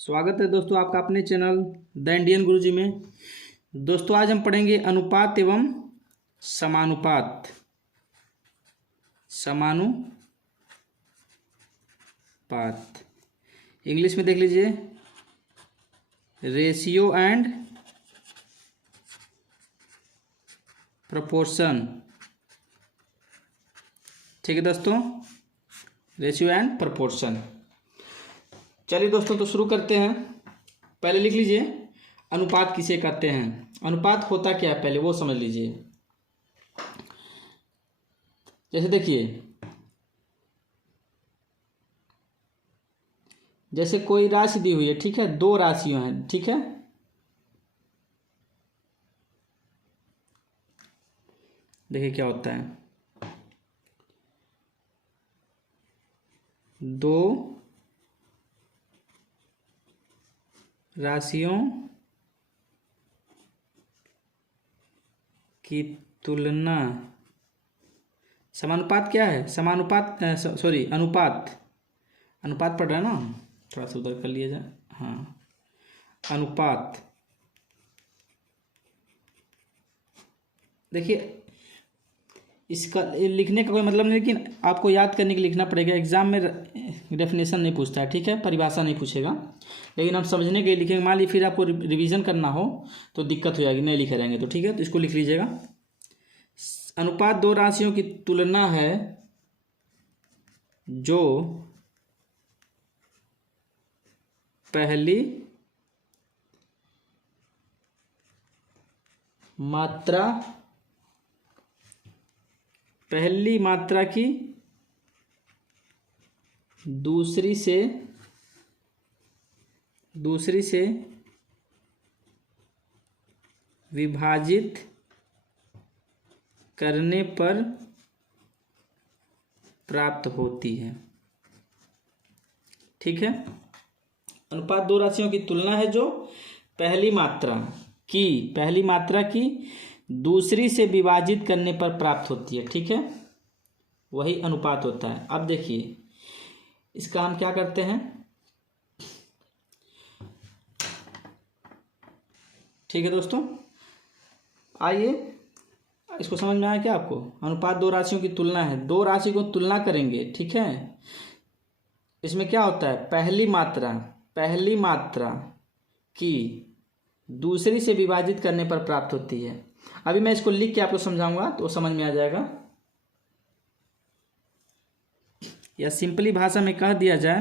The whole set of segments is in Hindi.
स्वागत है दोस्तों आपका अपने चैनल द इंडियन गुरुजी में। दोस्तों आज हम पढ़ेंगे अनुपात एवं समानुपात। समानुपात इंग्लिश में देख लीजिए, रेशियो एंड प्रोपोर्शन। ठीक है दोस्तों, रेशियो एंड प्रोपोर्शन। चलिए दोस्तों तो शुरू करते हैं। पहले लिख लीजिए अनुपात किसे कहते हैं। अनुपात होता क्या है पहले वो समझ लीजिए। जैसे देखिए, जैसे कोई राशि दी हुई है, ठीक है, दो राशियां हैं, ठीक है। देखिए क्या होता है, दो राशियों की तुलना। समानुपात क्या है? समानुपात सॉरी अनुपात, अनुपात पढ़ रहा है ना, थोड़ा सा उधर कर लिया जाए। हाँ, अनुपात। देखिए इसका लिखने का कोई मतलब नहीं, लेकिन आपको याद करने के लिए लिखना पड़ेगा। एग्जाम में डेफिनेशन नहीं पूछता है, ठीक है, परिभाषा नहीं पूछेगा, लेकिन हम समझने के लिए लिखेंगे। मान लीजिए फिर आपको रिवीजन करना हो तो दिक्कत हो जाएगी, नहीं लिखे रहेंगे तो, ठीक है। तो इसको लिख लीजिएगा। अनुपात दो राशियों की तुलना है जो पहली मात्रा की दूसरी से विभाजित करने पर प्राप्त होती है, ठीक है। अनुपात दो राशियों की तुलना है जो पहली मात्रा की दूसरी से विभाजित करने पर प्राप्त होती है, ठीक है, वही अनुपात होता है। अब देखिए इसका हम क्या करते हैं, ठीक है दोस्तों। आइए इसको समझ में आया क्या आपको? अनुपात दो राशियों की तुलना है, दो राशि को तुलना करेंगे, ठीक है। इसमें क्या होता है, पहली मात्रा की दूसरी से विभाजित करने पर प्राप्त होती है। अभी मैं इसको लिख के आपको समझाऊंगा तो समझ में आ जाएगा, या सिंपली भाषा में कह दिया जाए,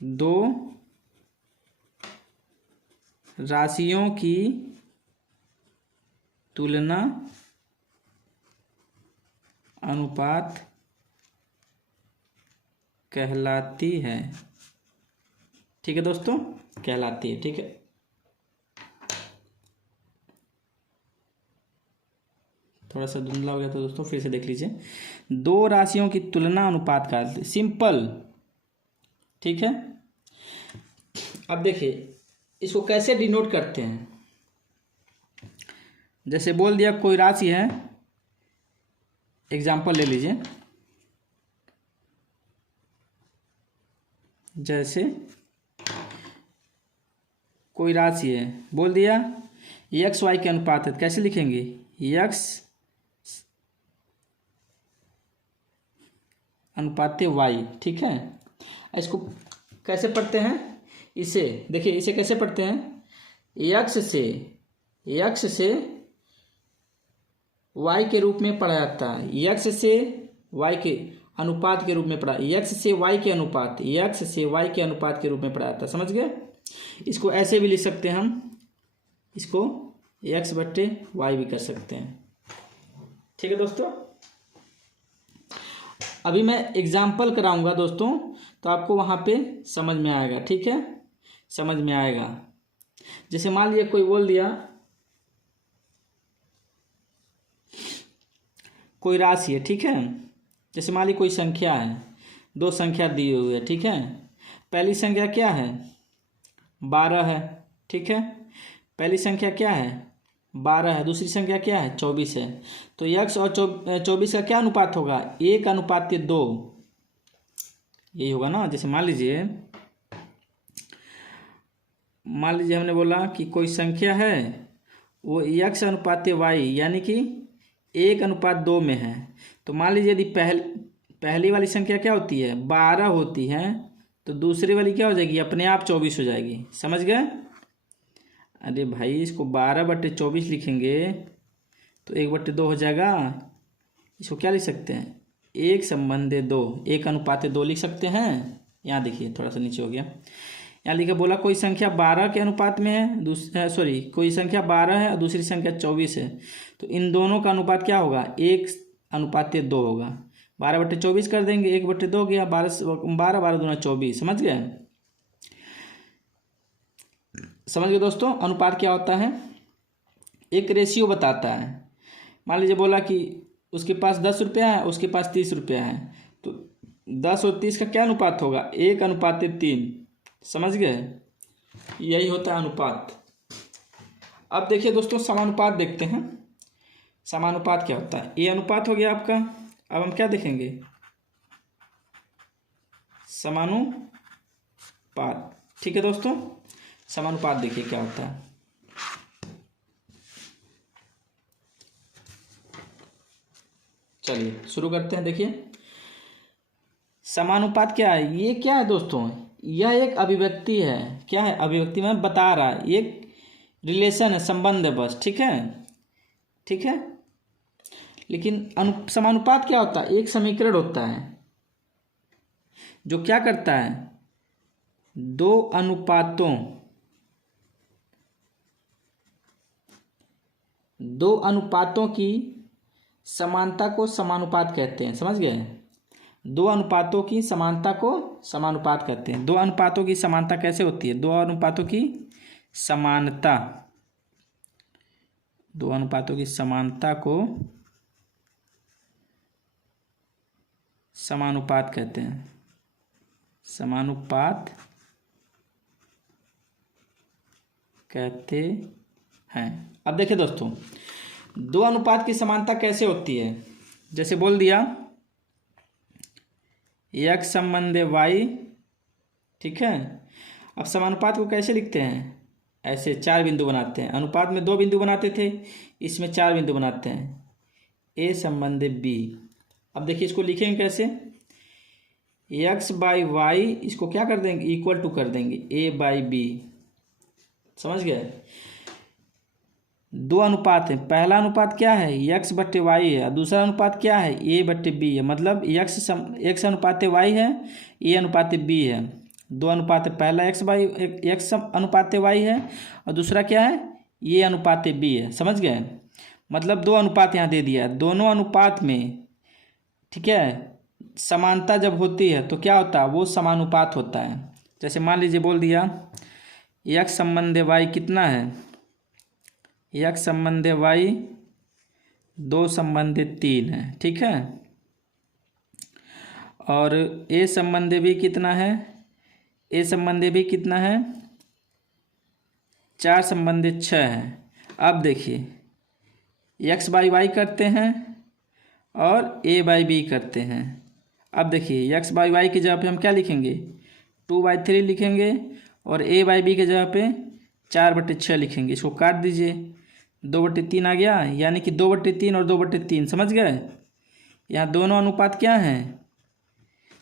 दो राशियों की तुलना अनुपात कहलाती है, ठीक है दोस्तों, कहलाती है, ठीक है। थोड़ा सा धुंधला हो गया तो दोस्तों फिर से देख लीजिए। दो राशियों की तुलना अनुपात का सिंपल, ठीक है। अब देखिए इसको कैसे डिनोट करते हैं। जैसे बोल दिया कोई राशि है, एग्जाम्पल ले लीजिए, जैसे कोई राशि है, बोल दिया एक्स वाई के अनुपात है, कैसे लिखेंगे, एक्स अनुपात वाई, ठीक है। इसको कैसे पढ़ते हैं, इसे देखिए, इसे कैसे पढ़ते हैं, एक्स से वाई के रूप में पढ़ा जाता है, एक्स से वाई के अनुपात के रूप में पढ़ा, एक्स से वाई के अनुपात के रूप में पढ़ा जाता है, समझ गए। इसको ऐसे भी लिख सकते हैं हम, इसको एक्स बट्टे वाई भी कर सकते हैं, ठीक है दोस्तों। अभी मैं एग्जाम्पल कराऊंगा दोस्तों, तो आपको वहाँ पे समझ में आएगा, ठीक है, समझ में आएगा। जैसे मान लीजिए कोई बोल दिया कोई राशि है, ठीक है। जैसे मान लीजिए कोई संख्या है, दो संख्या दी हुई है, ठीक है। पहली संख्या क्या है, 12 है, ठीक है। पहली संख्या क्या है, 12 है, दूसरी संख्या क्या है, 24 है। तो x और 24 का क्या अनुपात होगा, 1:2, यही होगा ना। जैसे मान लीजिए मान लीजिए हमने बोला कि कोई संख्या है वो x अनुपात y यानी कि 1:2 में है। तो मान लीजिए यदि पहली वाली संख्या क्या होती है 12 होती है, तो दूसरी वाली क्या हो जाएगी अपने आप 24 हो जाएगी। समझ गए? अरे भाई इसको 12/24 लिखेंगे तो 1/2 हो जाएगा। इसको क्या लिख सकते हैं 1/2, 1:2 लिख सकते हैं। यहाँ देखिए थोड़ा सा नीचे हो गया, यहाँ लिखा बोला कोई संख्या 12 के अनुपात में है, कोई संख्या 12 है और दूसरी संख्या 24 है, तो इन दोनों का अनुपात क्या होगा 1:2 होगा। 12/24 कर देंगे, 1/2 गया, 12 दूना 24। समझ गए? समझ गए दोस्तों? अनुपात क्या होता है? एक रेशियो बताता है। मान लीजिए बोला कि उसके पास 10 रुपया है, उसके पास 30 रुपया है, तो 10 और 30 का क्या अनुपात होगा 1:3। समझ गए? यही होता है अनुपात। अब देखिए दोस्तों समानुपात देखते हैं। समानुपात क्या होता है? ये अनुपात हो गया आपका। अब हम क्या देखेंगे समानुपात। ठीक है दोस्तों, समानुपात देखिए क्या होता है। चलिए शुरू करते हैं। देखिए समानुपात क्या है? ये क्या है दोस्तों? यह एक अभिव्यक्ति है। क्या है? अभिव्यक्ति में बता रहा है, एक रिलेशन है, संबंध है बस। ठीक है, ठीक है। लेकिन समानुपात क्या होता है? एक समीकरण होता है जो क्या करता है दो अनुपातों की समानता को समानुपात कहते हैं। समझ गए? दो अनुपातों की समानता को समानुपात कहते हैं। दो अनुपातों की समानता कैसे होती है? दो अनुपातों की समानता को समानुपात कहते हैं। समानुपात कहते हैं। अब देखिए दोस्तों दो अनुपात की समानता कैसे होती है? जैसे बोल दिया x/y। ठीक है। अब समानुपात को कैसे लिखते हैं? ऐसे 4 बिंदु बनाते हैं। अनुपात में 2 बिंदु बनाते थे, इसमें 4 बिंदु बनाते हैं। a/b। अब देखिए इसको लिखेंगे कैसे? x/y इसको क्या कर देंगे इक्वल टू कर देंगे a/b। समझ गए? दो अनुपात है। पहला अनुपात क्या है x/y है, और दूसरा अनुपात क्या है a/b है। मतलब x अनुपात y है, a अनुपात b है। दो अनुपात है, पहला x अनुपात y है और दूसरा क्या है a अनुपात b है। समझ गए? मतलब दो अनुपात यहाँ दे दिया। दोनों अनुपात में ठीक है समानता जब होती है तो क्या होता है वो समानुपात होता है। जैसे मान लीजिए बोल दिया x/y कितना है x/y 2/3 है। ठीक है। और a/b कितना है? a/b कितना है 4/6 है। अब देखिए x/y करते हैं और a/b करते हैं। अब देखिए x/y की जगह पे हम क्या लिखेंगे 2/3 लिखेंगे और a/b की जगह पे 4/6 लिखेंगे। इसको काट दीजिए, 2/3 आ गया, यानी कि 2/3 और 2/3। समझ गए? यहाँ दोनों अनुपात क्या हैं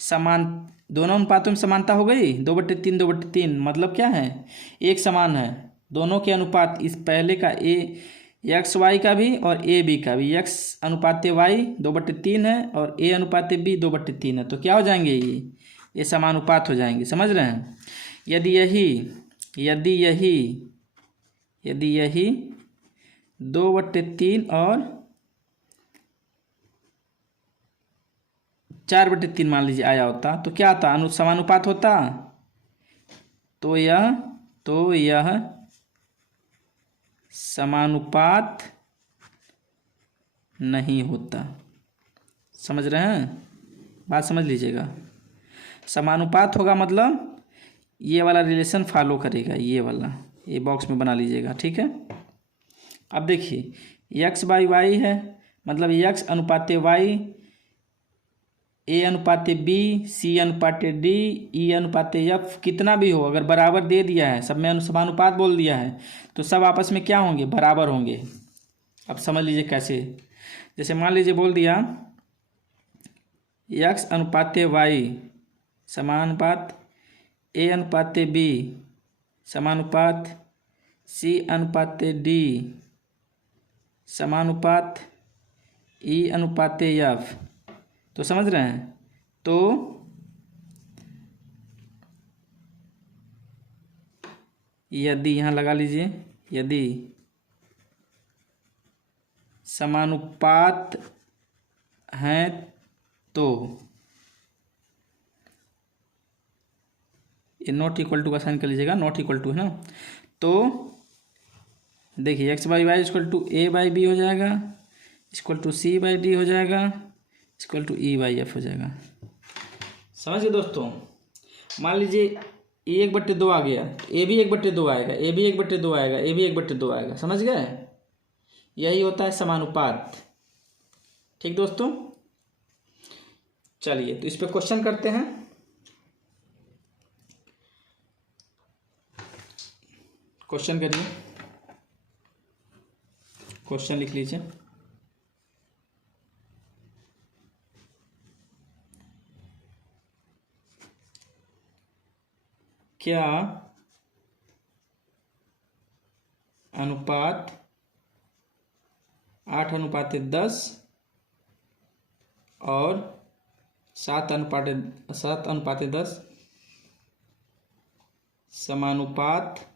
समान। दोनों अनुपातों में समानता हो गई। 2/3 2/3 मतलब क्या है एक समान है। दोनों के अनुपात इस पहले का x/y का भी और a/b का भी। x अनुपात y 2/3 है और a अनुपात b 2/3 है। तो क्या हो जाएंगे ये समानुपात हो जाएंगे। समझ रहे हैं? यदि यही 2/3 और 4/3 मान लीजिए आया होता तो क्या होता समानुपात होता। तो यह समानुपात नहीं होता। समझ रहे हैं? बात समझ लीजिएगा। समानुपात होगा मतलब ये वाला रिलेशन फॉलो करेगा, ये वाला, ये बॉक्स में बना लीजिएगा। ठीक है। अब देखिए x/y है, मतलब x अनुपात y ए अनुपात बी, सी अनुपात डी, ई अनुपात एफ, कितना भी हो, अगर बराबर दे दिया है, सब में समानुपात बोल दिया है, तो सब आपस में क्या होंगे, बराबर होंगे। अब समझ लीजिए कैसे। जैसे मान लीजिए बोल दिया एक्स अनुपात वाई समानुपात ए अनुपात बी समानुपात सी अनुपात डी समानुपात ई अनुपात एफ। तो समझ रहे हैं। तो यदि यहाँ लगा लीजिए, यदि समानुपात हैं तो ये नॉट इक्वल टू का साइन कर लीजिएगा, नॉट इक्वल टू है ना। तो देखिए x by y equal to A by B हो जाएगा, equal to C by D हो जाएगा, equal to E by F हो जाएगा। समझ गए दोस्तों। मान लीजिए ए 1/2 आ गया, ए भी 1/2 आएगा, ए भी 1/2 आएगा, ए भी 1/2 आएगा। समझ गए। यही होता है समानुपात। ठीक दोस्तों। चलिए तो इस पे क्वेश्चन करते हैं। क्वेश्चन करिए, क्वेश्चन लिख लीजिए। क्या अनुपात 8:10 और 7:10 समानुपात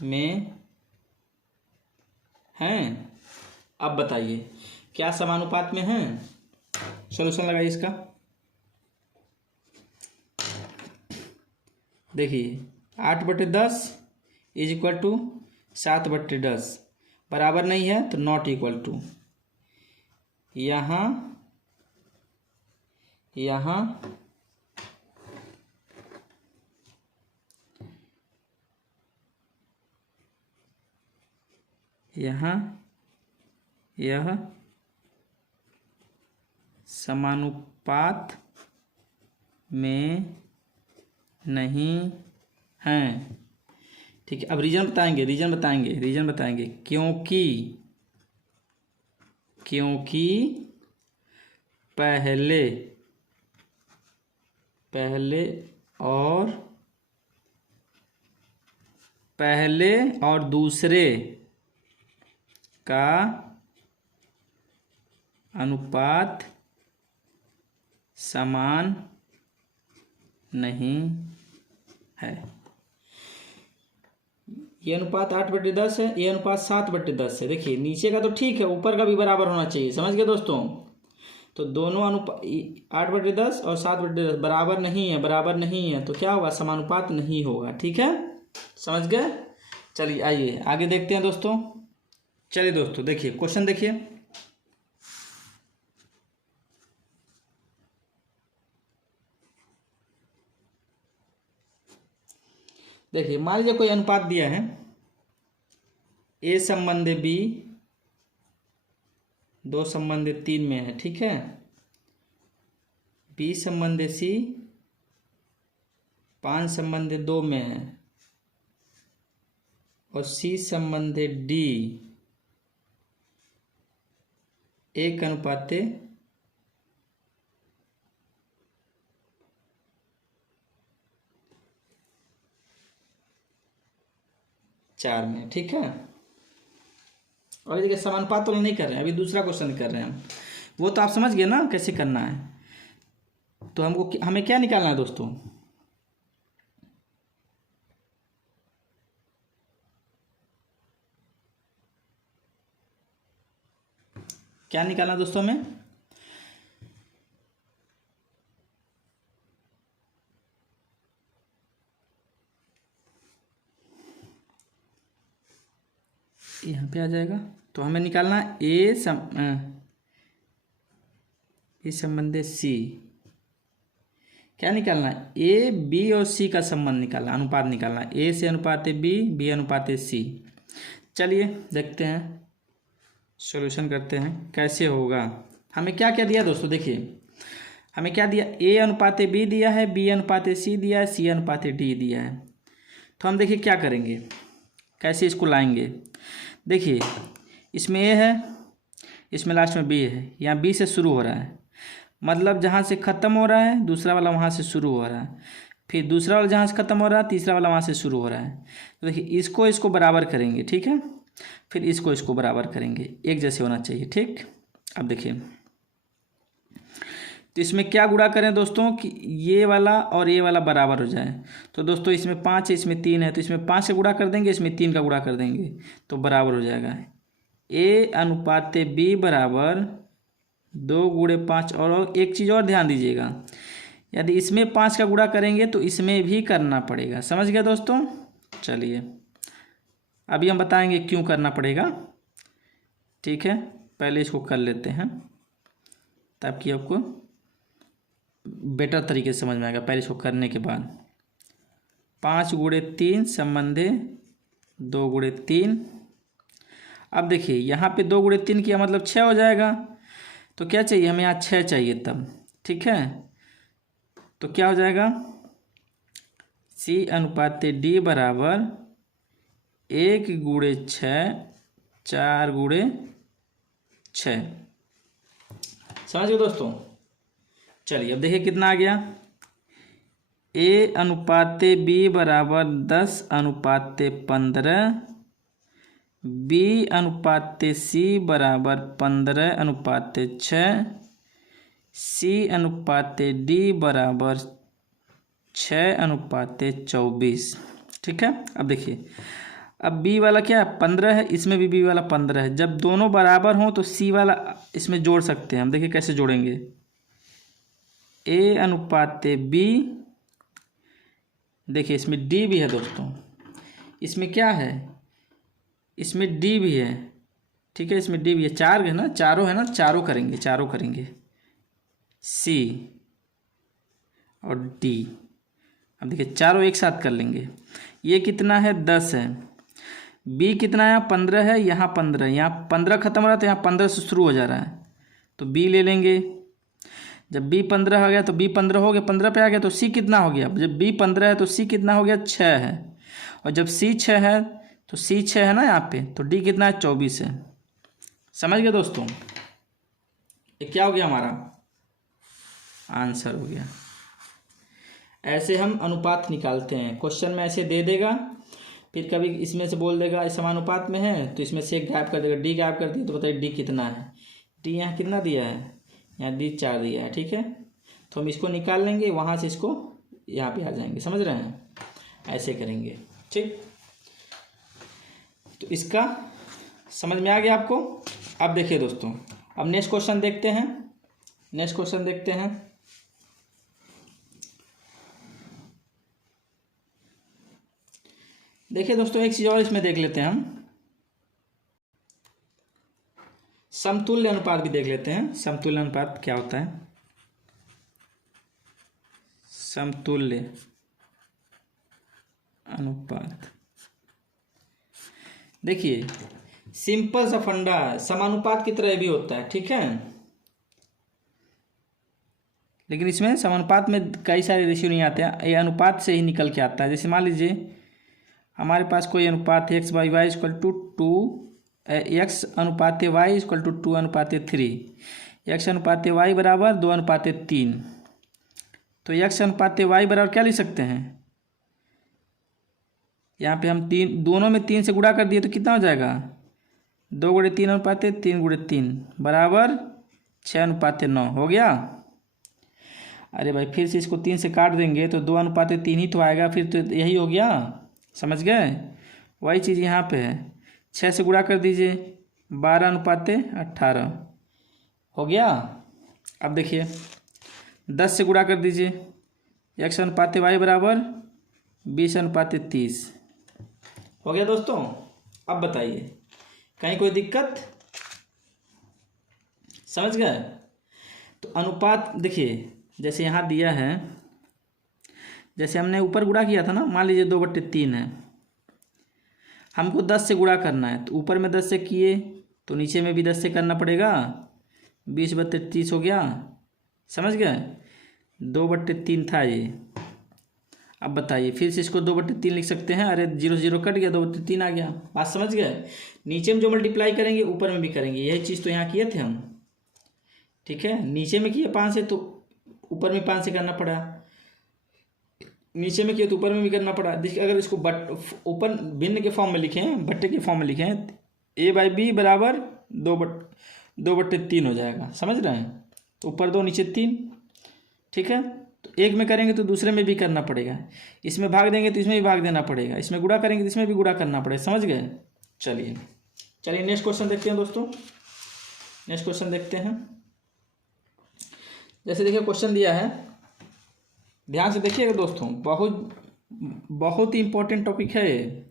में हैं? अब बताइए क्या समानुपात में हैं? सॉल्यूशन लगाइए इसका। देखिए 8/10 इज इक्वल टू 7/10 बराबर नहीं है तो नॉट इक्वल टू। यहाँ यह समानुपात में नहीं हैं। ठीक है। अब रीजन बताएंगे क्योंकि पहले और दूसरे का अनुपात समान नहीं है। ये अनुपात 8/10 है, ये अनुपात 7/10 है। देखिए नीचे का तो ठीक है, ऊपर का भी बराबर होना चाहिए। समझ गए दोस्तों। तो दोनों अनुपात 8/10 और 7/10 बराबर नहीं है तो क्या होगा, समानुपात नहीं होगा। ठीक है, समझ गए। चलिए आइए आगे देखते हैं दोस्तों। चलिए दोस्तों देखिए क्वेश्चन देखिए। देखिए मान लीजिए कोई अनुपात दिया है, ए संबंध बी 2 संबंध 3 में है। ठीक है। बी संबंध सी 5 संबंध 2 में है और सी संबंध डी 1:4 में। ठीक है। और ये देखिए समानुपात तो नहीं कर रहे हैं, अभी दूसरा क्वेश्चन कर रहे हैं हम। वो तो आप समझ गए ना कैसे करना है। तो हमें क्या निकालना है दोस्तों, क्या निकालना दोस्तों हमें, यहाँ पे आ जाएगा। तो हमें निकालना ए संबंध सी। क्या निकालना है, ए बी और सी का संबंध निकालना, अनुपात निकालना। ए से अनुपात बी, बी अनुपात सी। चलिए देखते हैं, सॉल्यूशन करते हैं कैसे होगा। हमें क्या क्या दिया दोस्तों, देखिए हमें क्या दिया, ए अनुपात बी दिया है, बी अनुपात सी दिया है, सी अनुपात डी दिया है। तो हम देखिए क्या करेंगे, कैसे इसको लाएंगे। देखिए इसमें ए है, इसमें लास्ट में बी है, यहाँ बी से शुरू हो रहा है, मतलब जहाँ से ख़त्म हो रहा है दूसरा वाला वहाँ से शुरू हो रहा है, फिर दूसरा वाला जहाँ से ख़त्म हो रहा है तीसरा वाला वहाँ से शुरू हो रहा है। तो देखिए इसको बराबर करेंगे, ठीक है, फिर इसको बराबर करेंगे, एक जैसे होना चाहिए, ठीक। अब देखिए तो इसमें क्या गुणा करें दोस्तों कि ये वाला और ये वाला बराबर हो जाए। तो दोस्तों इसमें 5 है, इसमें 3 है, तो इसमें 5 का गुणा कर देंगे, इसमें 3 का गुणा कर देंगे तो बराबर हो जाएगा। ए अनुपात बी बराबर 2 गुणे 5। और एक चीज़ और ध्यान दीजिएगा, यदि इसमें 5 का गुणा करेंगे तो इसमें भी करना पड़ेगा। समझ गया दोस्तों। चलिए अभी हम बताएंगे क्यों करना पड़ेगा, ठीक है। पहले इसको कर लेते हैं ताकि आपको बेटर तरीके से समझ में आएगा। पहले इसको करने के बाद 5 गुणे 3 संबंधे 2 गुणे 3। अब देखिए यहाँ पे 2 गुणे 3 किया मतलब 6 हो जाएगा। तो क्या चाहिए हमें, यहाँ 6 चाहिए तब, ठीक है। तो क्या हो जाएगा, सी अनुपात डी बराबर 1 गुणे 6 4 गुणे 6। समझ गए दोस्तों। चलिए अब देखिए कितना आ गया, ए अनुपात बी बराबर 10 अनुपात 15, बी अनुपात सी बराबर 15 अनुपात 6, सी अनुपात डी बराबर 6 अनुपात 24, ठीक है। अब देखिए अब बी वाला क्या है 15 है, इसमें भी बी वाला 15 है। जब दोनों बराबर हों तो सी वाला इसमें जोड़ सकते हैं हम। देखिए कैसे जोड़ेंगे, ए अनुपात बी, देखिए इसमें डी भी है दोस्तों, इसमें क्या है, इसमें डी भी है, ठीक है, इसमें डी भी है। 4 है ना, चारों है ना, चारों करेंगे सी और डी। अब देखिए चारों एक साथ कर लेंगे। ये कितना है 10 है, बी कितना है 15 है, यहाँ 15 है, यहाँ 15 खत्म हो रहा है तो यहाँ 15 से शुरू हो जा रहा है, तो बी ले लेंगे। जब बी 15 हो गया तो बी 15 हो गया, 15 पे आ गया तो सी कितना हो गया, जब बी 15 है तो सी कितना हो गया 6 है, और जब सी 6 है तो सी 6 है ना यहाँ पे, तो डी कितना है 24 है। समझ गए दोस्तों, ये क्या हो गया हमारा आंसर हो गया। ऐसे हम अनुपात निकालते हैं, क्वेश्चन में ऐसे दे देगा, फिर कभी इसमें से बोल देगा समानुपात में है तो इसमें से एक गायब कर देगा, डी गायब कर दिया तो बताइए डी कितना है। डी यहाँ कितना दिया है, यहाँ डी 4 दिया है, ठीक है। तो हम इसको निकाल लेंगे, वहाँ से इसको यहाँ पे आ जाएंगे, समझ रहे हैं, ऐसे करेंगे, ठीक। तो इसका समझ में आ गया आपको। अब देखिए दोस्तों, अब नेक्स्ट क्वेश्चन देखते हैं। देखिए दोस्तों एक चीज़ और इसमें देख लेते हैं हम, समतुल्य अनुपात भी देख लेते हैं। समतुल्य अनुपात क्या होता है, समतुल्य अनुपात, देखिए सिंपल सा फंडा है, समानुपात की तरह भी होता है, ठीक है, लेकिन इसमें समानुपात में कई सारे रेशियो नहीं आते हैं, ये अनुपात से ही निकल के आता है। जैसे मान लीजिए हमारे पास कोई अनुपात है x by y equal to 2, x अनुपात वाई इक्वल टू 2 अनुपात 3, एक्स अनुपात वाई बराबर 2 अनुपात 3। तो एक्स अनुपात वाई बराबर क्या लिख सकते हैं, यहाँ पे हम 3 दोनों में 3 से गुणा कर दिए तो कितना हो जाएगा, 2 गुणे 3 अनुपात 3 गुणे 3 बराबर 6 अनुपात 9 हो गया। अरे भाई फिर से इसको 3 से काट देंगे तो 2 अनुपात 3 ही तो आएगा, फिर तो यही हो गया, समझ गए। वही चीज़ यहाँ पे है, 6 से गुणा कर दीजिए 12 अनुपात 18 हो गया। अब देखिए 10 से गुणा कर दीजिए, एक्स अनुपात वाई बराबर 20 अनुपात 30 हो गया दोस्तों। अब बताइए कहीं कोई दिक्कत, समझ गए। तो अनुपात देखिए जैसे यहाँ दिया है, जैसे हमने ऊपर गुणा किया था ना, मान लीजिए 2/3 है, हमको 10 से गुणा करना है, तो ऊपर में 10 से किए तो नीचे में भी 10 से करना पड़ेगा, 20/30 हो गया, समझ गए। 2/3 था ये। अब बताइए, फिर से इसको 2/3 लिख सकते हैं। अरे 0 0 कट गया, 2/3 आ गया। बात समझ गए। नीचे में जो मल्टीप्लाई करेंगे ऊपर में भी करेंगे, यही चीज़ तो यहाँ किए थे हम, ठीक है। नीचे में किए 5 से तो ऊपर में 5 से करना पड़ा, नीचे में किए तो ऊपर में भी करना पड़ा। देखिए अगर इसको ऊपर भिन्न के फॉर्म में लिखें, बट्टे के फॉर्म में लिखें, a/b बराबर 2/3 हो जाएगा, समझ रहे हैं। तो ऊपर 2 नीचे 3, ठीक है। तो एक में करेंगे तो दूसरे में भी करना पड़ेगा, इसमें भाग देंगे तो इसमें भी भाग देना पड़ेगा, इसमें गुणा करेंगे तो इसमें भी गुणा करना पड़ेगा, समझ गए। चलिए नेक्स्ट क्वेश्चन देखते हैं दोस्तों। नेक्स्ट क्वेश्चन देखते हैं। जैसे देखिए क्वेश्चन दिया है, ध्यान से देखिएगा दोस्तों, बहुत ही इंपॉर्टेंट टॉपिक है ये।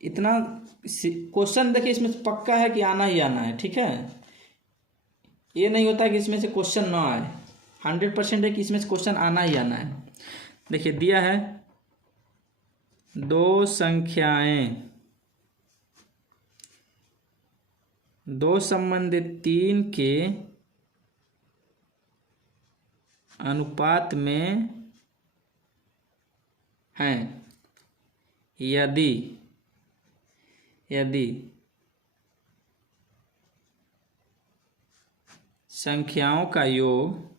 इतना क्वेश्चन देखिए इसमें पक्का है कि आना ही आना है, ठीक है। ये नहीं होता कि इसमें से क्वेश्चन ना आए, 100% है कि इसमें से क्वेश्चन आना ही आना है। देखिए दिया है, दो संबंधित 3 के अनुपात में हैं यदि संख्याओं का योग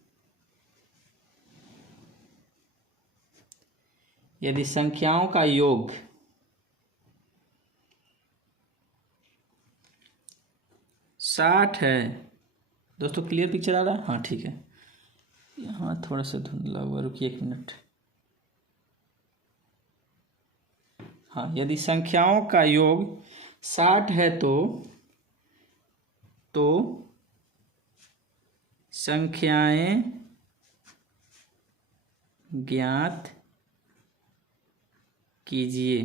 यदि संख्याओं का योग 60 है। दोस्तों क्लियर पिक्चर आ रहा है? हाँ ठीक है। यहाँ थोड़ा सा धुंधला हुआ, रुकिए 1 मिनट। हाँ, यदि संख्याओं का योग 60 है तो संख्याएं ज्ञात कीजिए।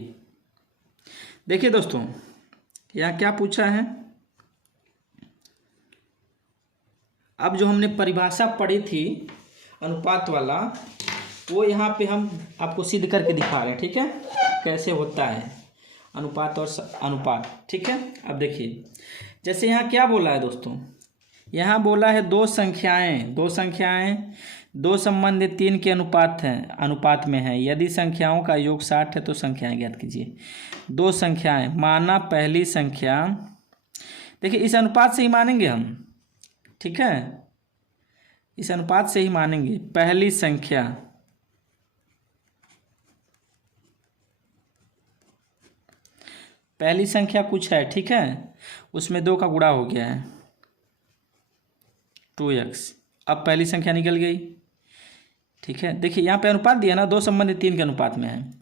देखिए दोस्तों, यहाँ क्या पूछा है। अब जो हमने परिभाषा पढ़ी थी अनुपात वाला, वो यहाँ पे हम आपको सिद्ध करके दिखा रहे हैं, ठीक है, कैसे होता है अनुपात और अनुपात, ठीक है। अब देखिए, जैसे यहाँ क्या बोला है दोस्तों, यहाँ बोला है दो संख्याएं दो संबंधित 3 के अनुपात में है। यदि संख्याओं का योग 60 है तो संख्याएं ज्ञात कीजिए। दो संख्याएं, माना पहली संख्या, देखिए इस अनुपात से ही मानेंगे हम, ठीक है, इस अनुपात से ही मानेंगे। पहली संख्या कुछ है, ठीक है, उसमें 2 का गुणा हो गया है 2x। अब पहली संख्या निकल गई, ठीक है। देखिए यहाँ पे अनुपात दिया ना, 2 संबंधित 3 के अनुपात में है।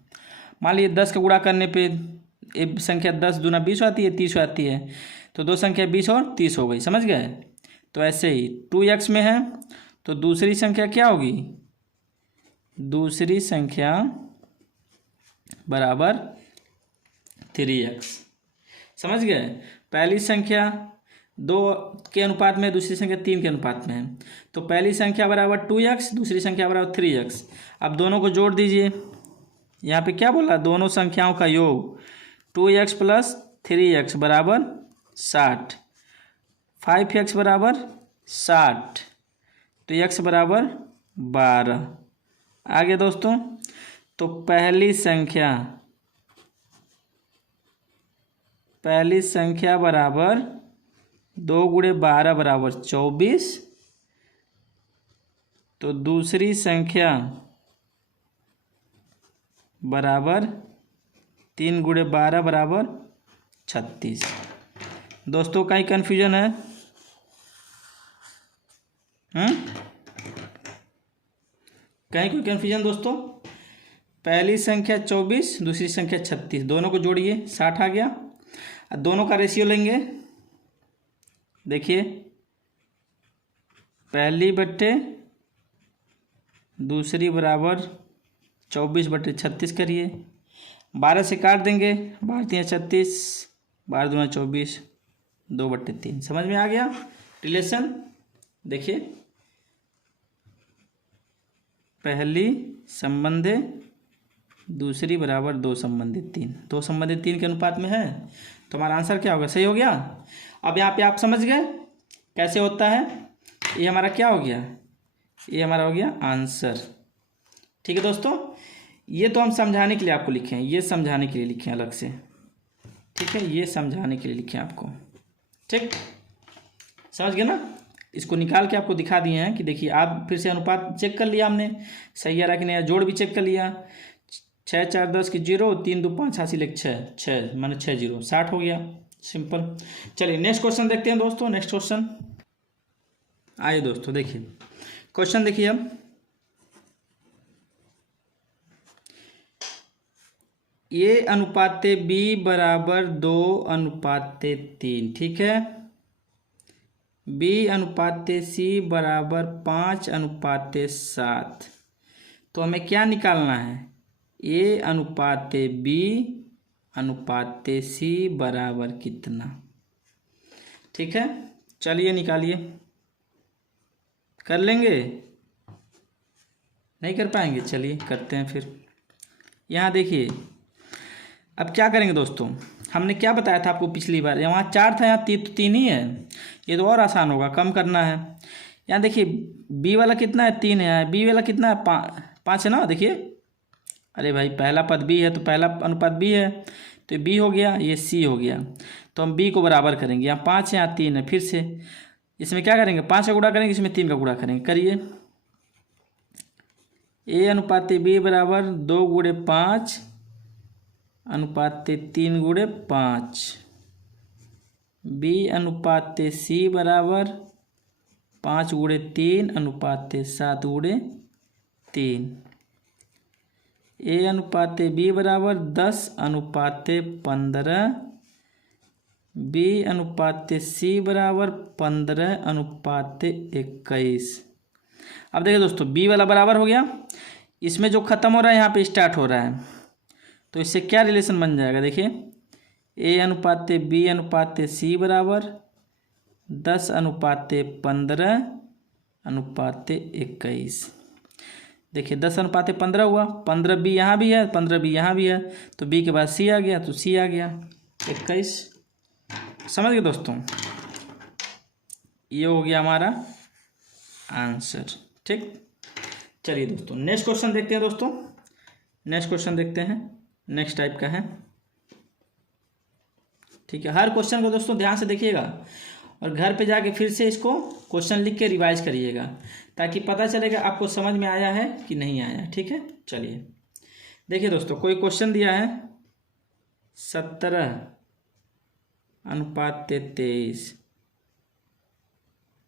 मान लीजिए 10 का गुणा करने पे एक संख्या 10 दूना 20 आती है, 30 आती है, तो 2 संख्या 20 और 30 हो गई, समझ गए। तो ऐसे ही 2x में है तो दूसरी संख्या क्या होगी, दूसरी संख्या बराबर 3x, समझ गए। पहली संख्या 2 के अनुपात में, दूसरी संख्या 3 के अनुपात में है, तो पहली संख्या बराबर 2x, दूसरी संख्या बराबर 3x। अब दोनों को जोड़ दीजिए। यहाँ पे क्या बोला, दोनों संख्याओं का योग 2x + 3x बराबर 60, 5x बराबर 60, तो x बराबर 12 आ गया दोस्तों। तो पहली संख्या बराबर 2 × 12 बराबर 24, तो दूसरी संख्या बराबर 3 × 12 बराबर 36। दोस्तों कहीं कन्फ्यूजन है? कहीं कोई कन्फ्यूजन दोस्तों? पहली संख्या 24, दूसरी संख्या 36, दोनों को जोड़िए 60 आ गया। दोनों का रेशियो लेंगे, देखिए पहली बट्टे दूसरी बराबर 24/36 करिए, 12 से काट देंगे, 12 × 36, 12 दूना 24, 2/3। समझ में आ गया रिलेशन? देखिए पहली संबंधे दूसरी बराबर 2 संबंधित 3, 2 संबंधित 3 के अनुपात में है, तो हमारा आंसर क्या होगा, सही हो गया। अब यहाँ पे आप समझ गए कैसे होता है, ये हमारा क्या हो गया, ये हमारा हो गया आंसर। ठीक है दोस्तों, ये तो हम समझाने के लिए आपको लिखे हैं, ये समझाने के लिए लिखे हैं अलग से। ठीक है, ये समझाने के लिए लिखे हैं आपको। ठीक, समझ गए ना। इसको निकाल के आपको दिखा दिए हैं कि देखिए, आप फिर से अनुपात चेक कर लिया हमने, सही आ रहा कि नहीं, जोड़ भी चेक कर लिया। 6 4 10 की 0, 3 2 5 हासिल 1 6, 6 माने 6 0 60 हो गया, सिंपल। चलिए नेक्स्ट क्वेश्चन देखते हैं दोस्तों। नेक्स्ट क्वेश्चन आइए दोस्तों, देखिए क्वेश्चन देखिए अब, ए अनुपाते बी बराबर 2 अनुपाते 3। ठीक है, बी अनुपाते सी बराबर 5 अनुपाते 7। तो हमें क्या निकालना है, ए अनुपाते बी अनुपाते सी बराबर कितना। ठीक है, चलिए निकालिए। कर लेंगे, नहीं कर पाएंगे, चलिए करते हैं फिर। यहाँ देखिए, अब क्या करेंगे दोस्तों, हमने क्या बताया था आपको पिछली बार, वहाँ 4 था, यहाँ 3 ही है, ये तो और आसान होगा, कम करना है। यहाँ देखिए बी वाला कितना है, 3 है, बी वाला कितना है, 5 है ना। देखिए, अरे भाई पहला पद बी है तो पहला अनुपात बी है, तो बी हो गया, ये सी हो गया। तो हम बी को बराबर करेंगे, यहाँ 5 है, यहाँ 3 है। फिर से इसमें क्या करेंगे, 5 का गुणा करेंगे, इसमें 3 का गुणा करेंगे। करिए, ए अनुपाते बी बराबर 2 गुणे 5 अनुपाते 3 गुणे 5। बी अनुपाते सी बराबर 5 गुणे 3 अनुपाते 7 गुणे 3। ए अनुपाते बी बराबर 10 अनुपाते 15। बी अनुपाते सी बराबर 15 अनुपाते 21। अब देखिए दोस्तों, बी वाला बराबर हो गया, इसमें जो खत्म हो रहा है यहाँ पे स्टार्ट हो रहा है, तो इससे क्या रिलेशन बन जाएगा, देखिए ए अनुपाते बी अनुपाते सी बराबर 10 अनुपाते 15 अनुपाते 21। देखिए 10 अनुपाते 15 हुआ, 15 बी यहाँ भी है, 15 बी यहाँ भी है, तो बी के बाद सी आ गया, तो सी आ गया 21। समझ गए दोस्तों, ये हो गया हमारा आंसर। ठीक, चलिए दोस्तों नेक्स्ट क्वेश्चन देखते हैं दोस्तों। नेक्स्ट क्वेश्चन देखते हैं, नेक्स्ट टाइप का है। ठीक है, हर क्वेश्चन को दोस्तों ध्यान से देखिएगा और घर पे जाके फिर से इसको क्वेश्चन लिख के रिवाइज करिएगा, ताकि पता चलेगा आपको समझ में आया है कि नहीं आया। ठीक है, चलिए देखिए दोस्तों, कोई क्वेश्चन दिया है 17 अनुपात 23,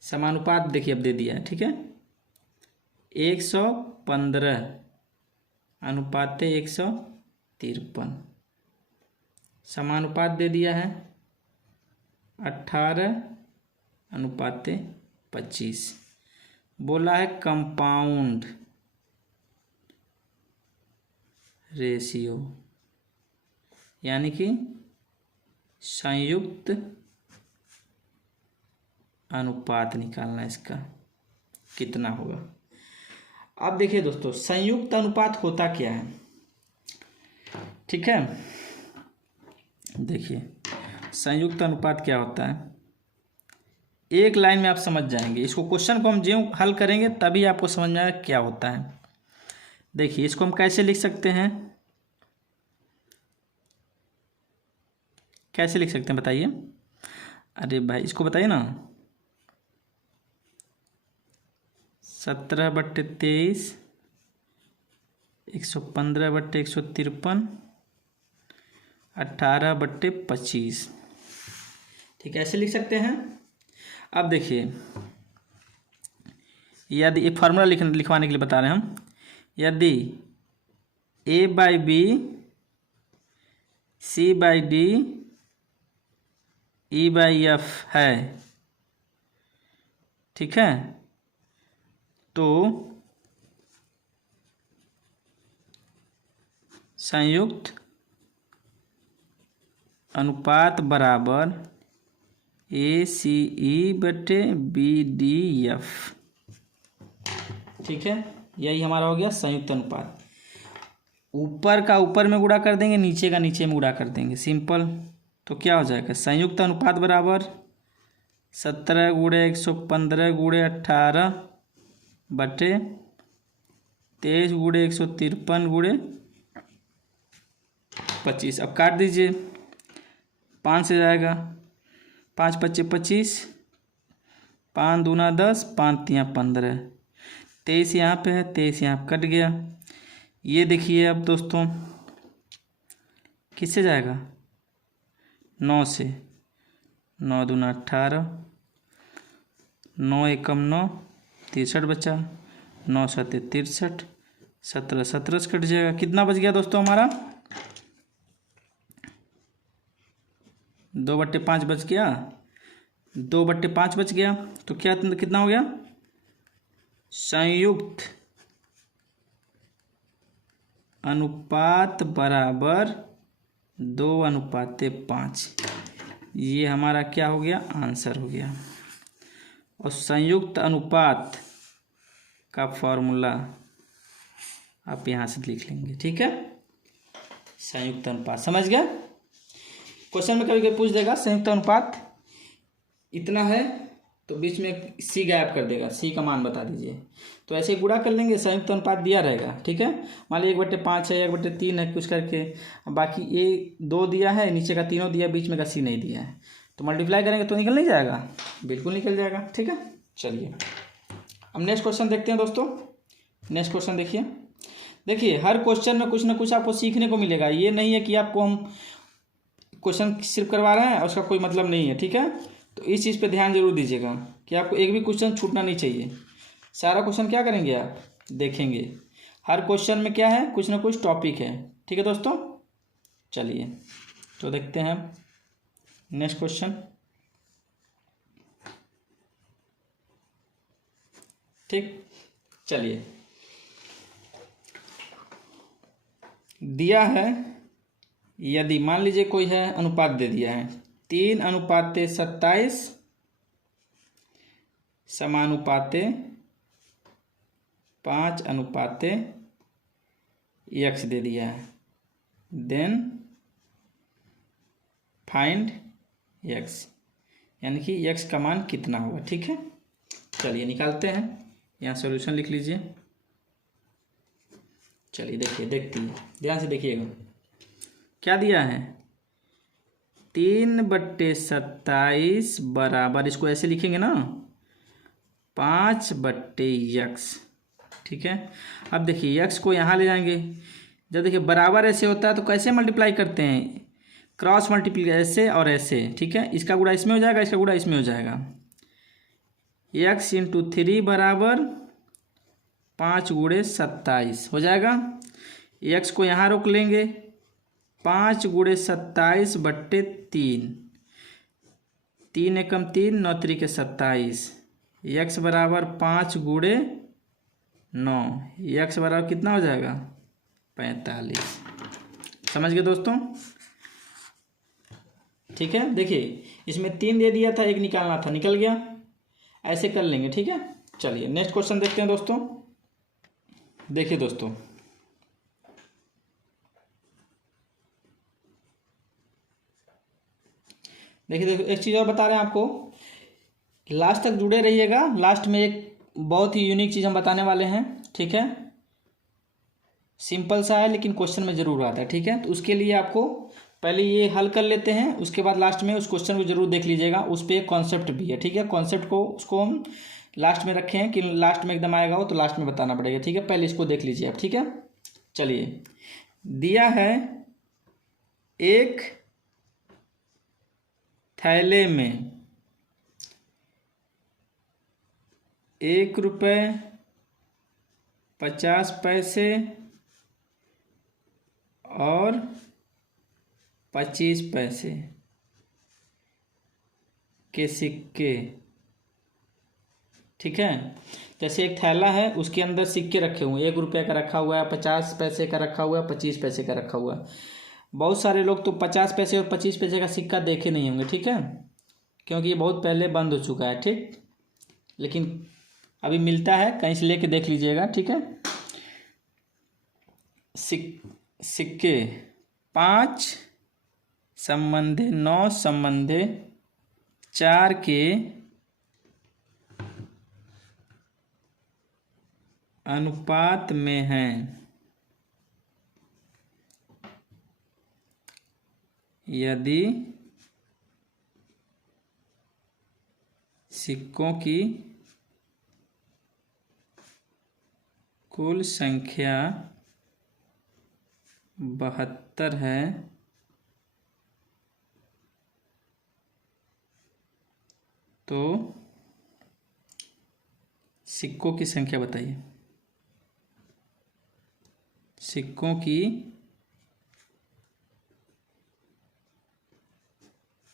समानुपात देखिए अब दे दिया है। ठीक है, 115 अनुपात 153, समानुपात दे दिया है 18 अनुपात 25। बोला है कंपाउंड रेशियो, यानी कि संयुक्त अनुपात निकालना, इसका कितना होगा। अब देखिए दोस्तों, संयुक्त अनुपात होता क्या है। ठीक है, देखिए संयुक्त अनुपात क्या होता है, एक लाइन में आप समझ जाएंगे। इसको क्वेश्चन को हम जो हल करेंगे तभी आपको समझ में आएगा क्या होता है। देखिए इसको हम कैसे लिख सकते हैं, कैसे लिख सकते हैं बताइए। अरे भाई इसको बताइए ना, 17/23, 115/153, 18/25। ठीक है, ऐसे लिख सकते हैं। अब देखिए, यदि ये फार्मूला लिखवाने के लिए बता रहे हैं हम, यदि A/B C/D E/F है, ठीक है, तो संयुक्त अनुपात बराबर ACE/BDF। ठीक है, यही हमारा हो गया संयुक्त अनुपात। ऊपर का ऊपर में गुणा कर देंगे, नीचे का नीचे में गुणा कर देंगे, सिंपल। तो क्या हो जाएगा, संयुक्त अनुपात बराबर 17 गुणे 115 गुणे 18 बटे 23 गुणे 153 गुणे 25। अब काट दीजिए, 5 से जाएगा, 5 पच्चे 25, 5 दूना 10, 5 तिया 15, 23 यहाँ पे है, 23 यहाँ कट गया। ये देखिए अब दोस्तों किससे जाएगा, 9 से, 9 दूना 18, 9 एकम 9, 63 बचा, 9 सत्ते 63, 17 17 से कट जाएगा। कितना बच गया दोस्तों हमारा, 2/5 बच गया, 2/5 बच गया। तो क्या कितना हो गया, संयुक्त अनुपात बराबर 2:5। ये हमारा क्या हो गया, आंसर हो गया। और संयुक्त अनुपात का फॉर्मूला आप यहाँ से लिख लेंगे, ठीक है। संयुक्त अनुपात समझ गया। क्वेश्चन में कभी कभी पूछ देगा संयुक्त अनुपात इतना है तो बीच में सी गायब कर देगा, सी का मान बता दीजिए। तो ऐसे गुणा कर लेंगे, संयुक्त अनुपात दिया रहेगा, ठीक है। मान लीजिए 1/5 है, 1/3 है, कुछ करके बाकी ए 2 दिया है, नीचे का तीनों दिया, बीच में का सी नहीं दिया है, तो मल्टीप्लाई करेंगे तो निकल नहीं जाएगा, बिल्कुल निकल जाएगा, ठीक है। चलिए अब नेक्स्ट क्वेश्चन देखते हैं दोस्तों। नेक्स्ट क्वेश्चन देखिए हर क्वेश्चन में कुछ ना कुछ आपको सीखने को मिलेगा। ये नहीं है कि आपको हम क्वेश्चन सिर्फ करवा रहे हैं और उसका कोई मतलब नहीं है, ठीक है। तो इस चीज़ पे ध्यान जरूर दीजिएगा कि आपको एक भी क्वेश्चन छूटना नहीं चाहिए। सारा क्वेश्चन क्या करेंगे आप देखेंगे, हर क्वेश्चन में क्या है, कुछ ना कुछ टॉपिक है, ठीक है दोस्तों। चलिए तो देखते हैं नेक्स्ट क्वेश्चन। ठीक, चलिए दिया है, यदि मान लीजिए कोई है अनुपात दे दिया है 3:27 समानुपाते 5:x दे दिया है, देन फाइंड x, यानी कि x का मान कितना होगा, ठीक है। चलिए निकालते हैं, यहाँ सॉल्यूशन लिख लीजिए। चलिए देखते हैं, ध्यान से देखिएगा क्या दिया है, 3/27 बराबर, इसको ऐसे लिखेंगे ना, 5/x, ठीक है। अब देखिए x को यहाँ ले जाएंगे, जब देखिए बराबर ऐसे होता है तो कैसे मल्टीप्लाई करते हैं, क्रॉस मल्टीप्लाई ऐसे और ऐसे, ठीक है। इसका गुणा इसमें हो जाएगा, इसका गुणा इसमें हो जाएगा। x × 3 बराबर 5 × 27 हो जाएगा। x को यहाँ रोक लेंगे, 5 × 27/3, 3 एकम 3, 9 त्रिक 27, x बराबर 5 × 9, x बराबर कितना हो जाएगा, 45। समझ गए दोस्तों, ठीक है। देखिए इसमें 3 दे दिया था, 1 निकालना था, निकल गया, ऐसे कर लेंगे, ठीक है। चलिए नेक्स्ट क्वेश्चन देखते हैं दोस्तों। देखिए दोस्तों, देखिए एक चीज़ और बता रहे हैं आपको, लास्ट तक जुड़े रहिएगा। लास्ट में एक बहुत ही यूनिक चीज़ हम बताने वाले हैं, ठीक है। सिंपल सा है लेकिन क्वेश्चन में ज़रूर आता है, ठीक है। तो उसके लिए आपको पहले ये हल कर लेते हैं, उसके बाद लास्ट में उस क्वेश्चन को जरूर देख लीजिएगा, उस पर एक कॉन्सेप्ट भी है, ठीक है। कॉन्सेप्ट को उसको हम लास्ट में रखे हैं कि लास्ट में एकदम आएगा वो तो लास्ट में बताना पड़ेगा, ठीक है। पहले इसको देख लीजिए आप, ठीक है। चलिए दिया है, एक थैले में 1 रुपये 50 पैसे और 25 पैसे के सिक्के, ठीक है। जैसे एक थैला है, उसके अंदर सिक्के रखे हुए हैं, 1 रुपये का रखा हुआ है, 50 पैसे का रखा हुआ है, 25 पैसे का रखा हुआ है। बहुत सारे लोग तो 50 पैसे और 25 पैसे का सिक्का देखे नहीं होंगे, ठीक है, क्योंकि ये बहुत पहले बंद हो चुका है, ठीक। लेकिन अभी मिलता है, कहीं से लेके देख लीजिएगा, ठीक है। सिक्के 5 = 9 = 4 के अनुपात में हैं यदि सिक्कों की कुल संख्या 72 है तो सिक्कों की संख्या बताइए। सिक्कों की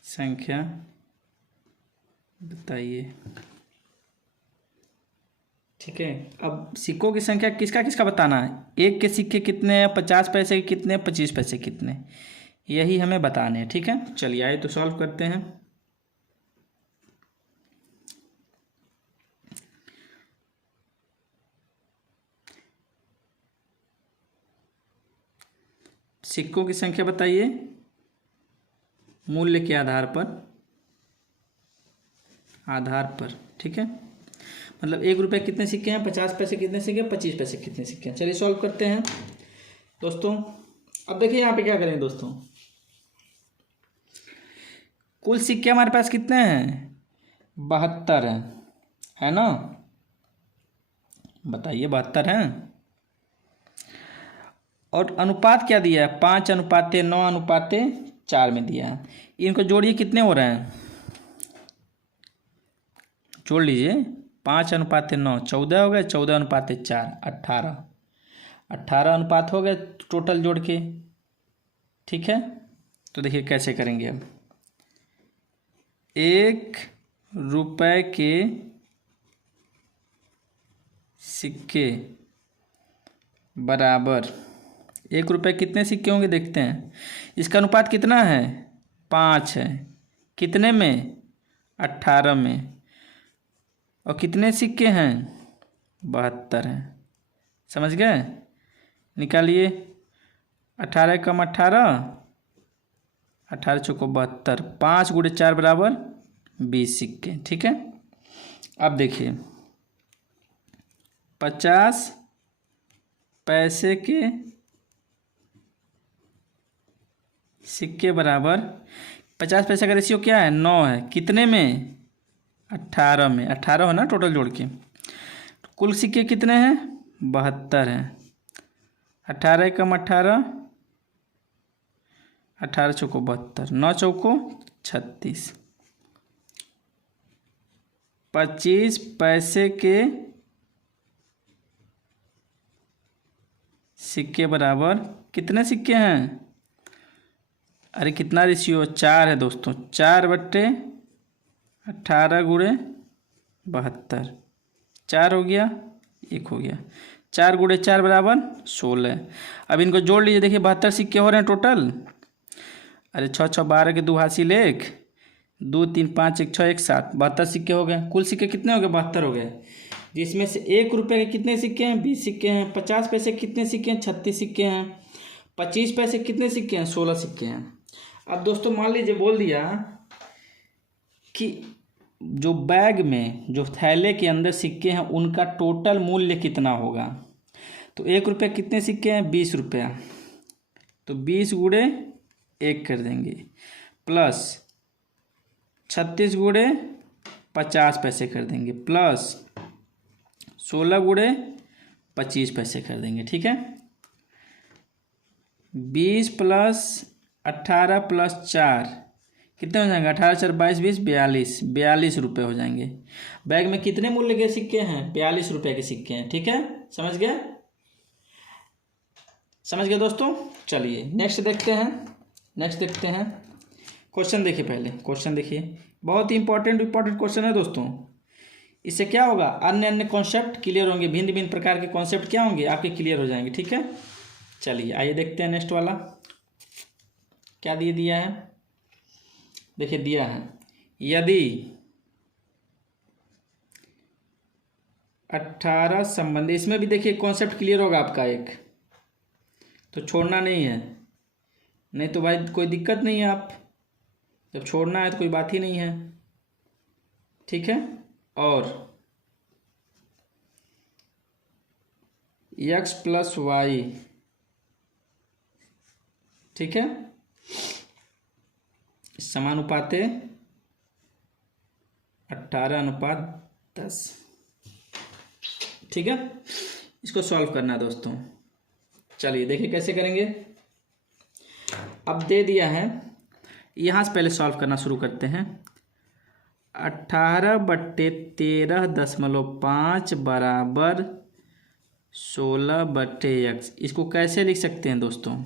संख्या बताइए। ठीक है, अब सिक्कों की संख्या किसका किसका बताना है। एक के सिक्के कितने हैं, 50 पैसे के कितने, 25 पैसे कितने, यही हमें बताने हैं। ठीक है, चलिए आइए तो सॉल्व करते हैं। सिक्कों की संख्या बताइए मूल्य के आधार पर। ठीक है, मतलब 1 रुपये कितने सिक्के हैं, 50 पैसे कितने सिक्के, 25 पैसे कितने सिक्के हैं। चलिए सॉल्व करते हैं दोस्तों। अब देखिए यहाँ पे क्या करें दोस्तों, कुल सिक्के हमारे पास कितने हैं, 72 है ना, बताइए 72 हैं। और अनुपात क्या दिया है, 5:9:4 में दिया है। इनको जोड़िए कितने हो रहे हैं, जोड़ लीजिए, 5:9 14 हो गए, 14:4 18 अनुपात हो गए टोटल जोड़ के। ठीक है, तो देखिए कैसे करेंगे अब। 1 रुपये के सिक्के बराबर 1 रुपये कितने सिक्के होंगे देखते हैं। इसका अनुपात कितना है, 5 है, कितने में, 18 में, और कितने सिक्के हैं, 72 हैं। समझ गए, निकालिए, 18 कम 18, 18 चौको 72, 5 गुणे 4 बराबर 20 सिक्के। ठीक है, अब देखिए 50 पैसे के सिक्के बराबर, 50 पैसे का रेशियो क्या है, 9 है, कितने में, 18 में, 18 है ना टोटल जोड़ के। कुल सिक्के कितने हैं, 72 हैं, 18 कम 18, 18 चौको 72, 9 चौको 36, 25 पैसे के सिक्के बराबर कितने सिक्के हैं, अरे कितना रेशियो, 4 है दोस्तों, 4/18 गुणे 72, 4 हो गया, 1 हो गया, 4 गुणे 4 बराबर 16। अब इनको जोड़ लीजिए, देखिए 72 सिक्के हो रहे हैं टोटल। अरे 6 6 12 के 2 हासिल 1, 2 3 5 1 6 1 7, 72 सिक्के हो गए। कुल सिक्के कितने हो गए, 72 हो गए, जिसमें से 1 रुपये के कितने सिक्के हैं, 20 सिक्के हैं। 50 पैसे कितने सिक्के हैं, 36 सिक्के हैं। 25 पैसे कितने सिक्के हैं, 16 सिक्के हैं। अब दोस्तों मान लीजिए बोल दिया कि जो बैग में, जो थैले के अंदर सिक्के हैं उनका टोटल मूल्य कितना होगा। तो 1 रुपये कितने सिक्के हैं, 20 रुपया, तो 20 गुणे 1 कर देंगे, प्लस 36 गुणे 50 पैसे कर देंगे, प्लस 16 गुणे 25 पैसे कर देंगे। ठीक है, 20 प्लस 18 प्लस 4 कितने हो जाएंगे, 18 4 22 20 42 रुपये हो जाएंगे। बैग में कितने मूल्य के सिक्के हैं, 42 रुपये के सिक्के हैं। ठीक है, समझ गए, समझ गए दोस्तों। चलिए नेक्स्ट देखते हैं, क्वेश्चन देखिए, पहले क्वेश्चन देखिए, बहुत ही इंपॉर्टेंट क्वेश्चन है दोस्तों। इससे क्या होगा, अन्य कॉन्सेप्ट क्लियर होंगे, भिन्न भिन्न प्रकार के कॉन्सेप्ट क्या होंगे आपके क्लियर हो जाएंगे। ठीक है, चलिए आइए देखते हैं नेक्स्ट वाला क्या दिया है। देखिए दिया है, यदि 18 संबंधी, इसमें भी देखिए कॉन्सेप्ट क्लियर होगा आपका एक, तो छोड़ना नहीं है, नहीं तो भाई कोई दिक्कत नहीं है, आप जब छोड़ना है तो कोई बात ही नहीं है। ठीक है, और एक्स प्लस वाई, ठीक है, समानुपाते 18:10, ठीक है। इसको सॉल्व करना है दोस्तों। चलिए देखिए कैसे करेंगे। अब दे दिया है, यहाँ से पहले सॉल्व करना शुरू करते हैं। 18/13.5 बराबर 16/x। इसको कैसे लिख सकते हैं दोस्तों?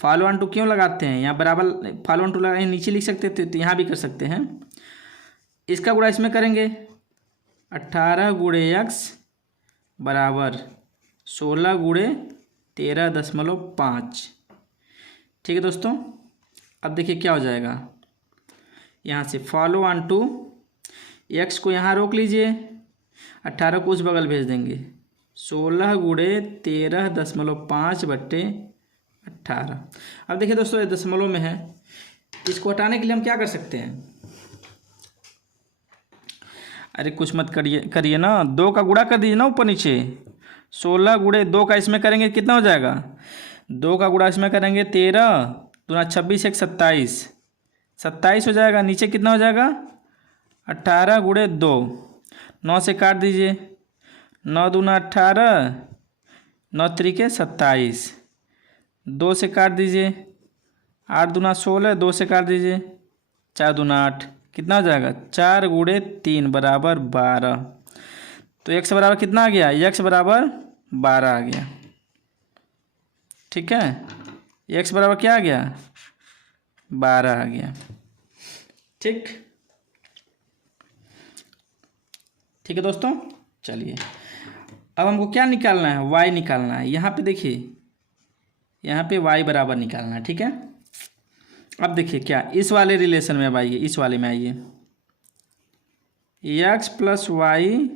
फॉलो ऑन टू क्यों लगाते हैं? यहाँ बराबर फॉलो ऑन टू लगाए नीचे लिख सकते थे, तो यहाँ भी कर सकते हैं। इसका गुणा इसमें करेंगे, 18 × x बराबर 16 × 13.5, ठीक है दोस्तों। अब देखिए क्या हो जाएगा, यहाँ से फॉलो ऑन टू x को यहाँ रोक लीजिए, 18 को उस बगल भेज देंगे, 16 × 13.5/18। अब देखिए दोस्तों ये दशमलव में है, इसको हटाने के लिए हम क्या कर सकते हैं? अरे कुछ मत करिए ना, 2 का गुणा कर दीजिए ना ऊपर नीचे। 16 × 2 का इसमें करेंगे कितना हो जाएगा? 2 का गुणा इसमें करेंगे 13 दूना 26 1 27, 27 हो जाएगा। नीचे कितना हो जाएगा? 18 × 2, 9 से काट दीजिए, 9 दूना 18, 9 त्रिके 27, 2 से काट दीजिए, 8 दूना 16, 2 से काट दीजिए, 4 दूना 8, कितना हो जाएगा? 4 × 3 बराबर 12। तो x बराबर कितना आ गया? x बराबर 12 आ गया, ठीक है। x बराबर क्या आ गया? 12 आ गया, ठीक है दोस्तों। चलिए अब हमको क्या निकालना है? y निकालना है। यहाँ पे देखिए, यहाँ पे y बराबर निकालना है, ठीक है। अब देखिए क्या, इस वाले रिलेशन में अब आइए, इस वाले में आइए, x प्लस वाई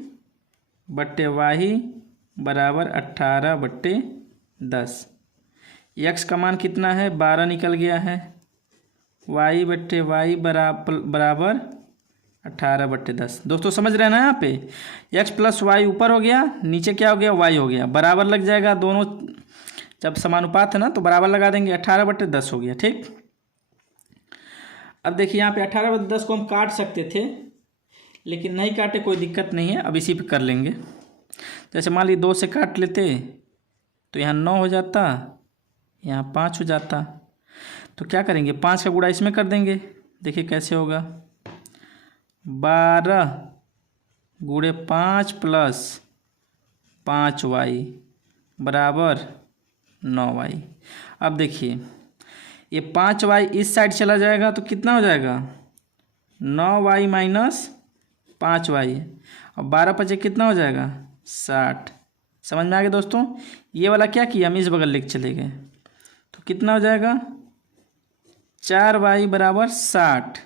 बट्टे वाई बराबर 18/10। x का मान कितना है? 12 निकल गया है। y बट्टे वाई बराबर 18/10। दोस्तों समझ रहे हैं ना? यहाँ पे x प्लस वाई ऊपर हो गया, नीचे क्या हो गया? y हो गया, बराबर लग जाएगा। दोनों जब समानुपात है ना तो बराबर लगा देंगे, 18/10 हो गया, ठीक। अब देखिए यहाँ पे 18/10 को हम काट सकते थे, लेकिन नहीं काटे, कोई दिक्कत नहीं है। अब इसी पे कर लेंगे। जैसे मान लीजिए 2 से काट लेते तो यहाँ 9 हो जाता, यहाँ 5 हो जाता। तो क्या करेंगे? 5 का गुणा इसमें कर देंगे। देखिए कैसे होगा, 12 × 5 प्लस 5y बराबर 9y। अब देखिए ये 5y इस साइड चला जाएगा तो कितना हो जाएगा? 9y माइनस 5y, और 12 पचे कितना हो जाएगा? 60। समझ में आ गया दोस्तों? ये वाला क्या किया, हम इस बगल लेके चले गए, तो कितना हो जाएगा? 4y बराबर 60।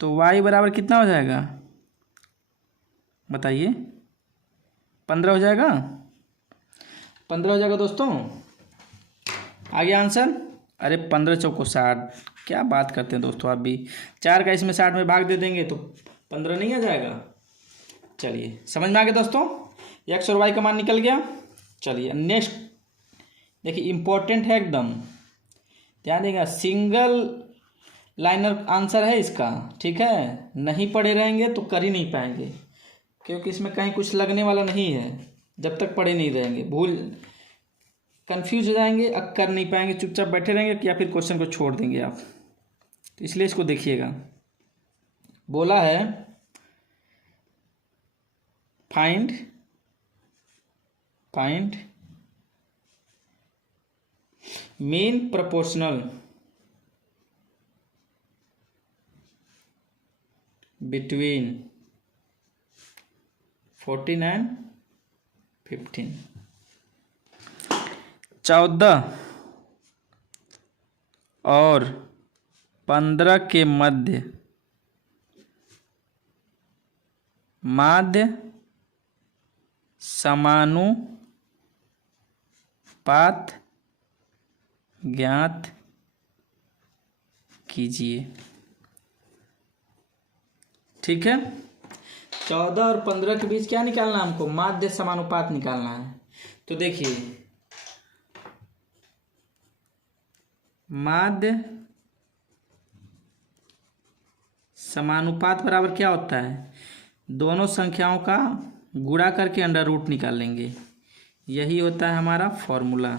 तो y बराबर कितना हो जाएगा बताइए? 15 हो जाएगा, 15 हो जाएगा दोस्तों। आ गया आंसर? अरे 15 चौको 60, क्या बात करते हैं दोस्तों आप भी। 4 का इसमें 60 में भाग दे देंगे तो 15 नहीं आ जाएगा। चलिए समझ में आ गया दोस्तों, x और y का मान निकल गया। चलिए नेक्स्ट देखिए, इम्पोर्टेंट है एकदम, ध्यान देगा। सिंगल लाइनर आंसर है इसका, ठीक है। नहीं पढ़े रहेंगे तो कर ही नहीं पाएंगे, क्योंकि इसमें कहीं कुछ लगने वाला नहीं है। जब तक पढ़े नहीं रहेंगे कंफ्यूज हो जाएंगे, अब कर नहीं पाएंगे, चुपचाप बैठे रहेंगे या फिर क्वेश्चन को छोड़ देंगे आप। तो इसलिए इसको देखिएगा। बोला है find mean proportional between 14 and 15। 14 और 15 के माध्य समानुपात ज्ञात कीजिए, ठीक है। 14 और 15 के बीच क्या निकालना है हमको? माध्य समानुपात निकालना है। तो देखिए माध्य समानुपात बराबर क्या होता है, दोनों संख्याओं का गुणा करके अंडर रूट निकाल लेंगे, यही होता है हमारा फॉर्मूला।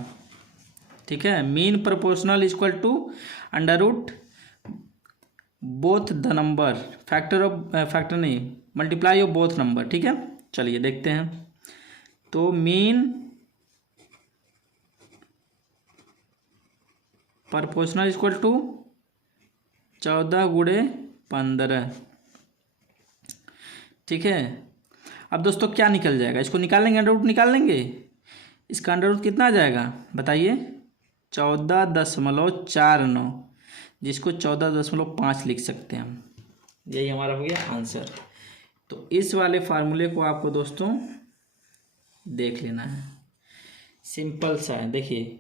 ठीक है, mean proportional equal to under root both the number factor नहीं मल्टीप्लाई ऑफ बोथ नंबर। ठीक है, चलिए देखते हैं। तो मीन प्रोपोर्शनल इक्वल टू 14 गुणे 15। ठीक है, अब दोस्तों क्या निकल जाएगा, इसको निकाल लेंगे, अंडर रूट निकाल लेंगे। इसका अंडर रूट कितना आ जाएगा बताइए, 14.49, जिसको 14.5 लिख सकते हैं हम। यही हमारा हो गया आंसर। तो इस वाले फार्मूले को आपको दोस्तों देख लेना है, सिंपल सा है। देखिए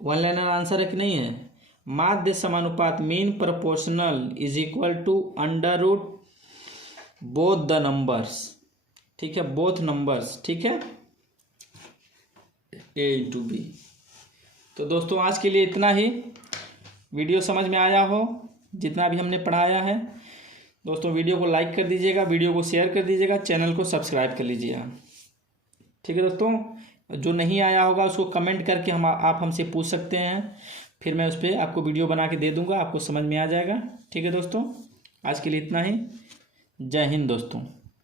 वन लाइनर आंसर है कि नहीं है, माध्य समानुपात mean proportional is equal to under root both the numbers. ठीक है, बोथ नंबर्स। ठीक है, a इंटू बी। तो दोस्तों आज के लिए इतना ही। वीडियो समझ में आया हो जितना भी हमने पढ़ाया है दोस्तों, वीडियो को लाइक कर दीजिएगा, वीडियो को शेयर कर दीजिएगा, चैनल को सब्सक्राइब कर लीजिएगा। ठीक है दोस्तों, जो नहीं आया होगा उसको कमेंट करके आप हमसे पूछ सकते हैं, फिर मैं उस पर आपको वीडियो बना के दे दूंगा, आपको समझ में आ जाएगा। ठीक है दोस्तों, आज के लिए इतना ही। जय हिंद दोस्तों।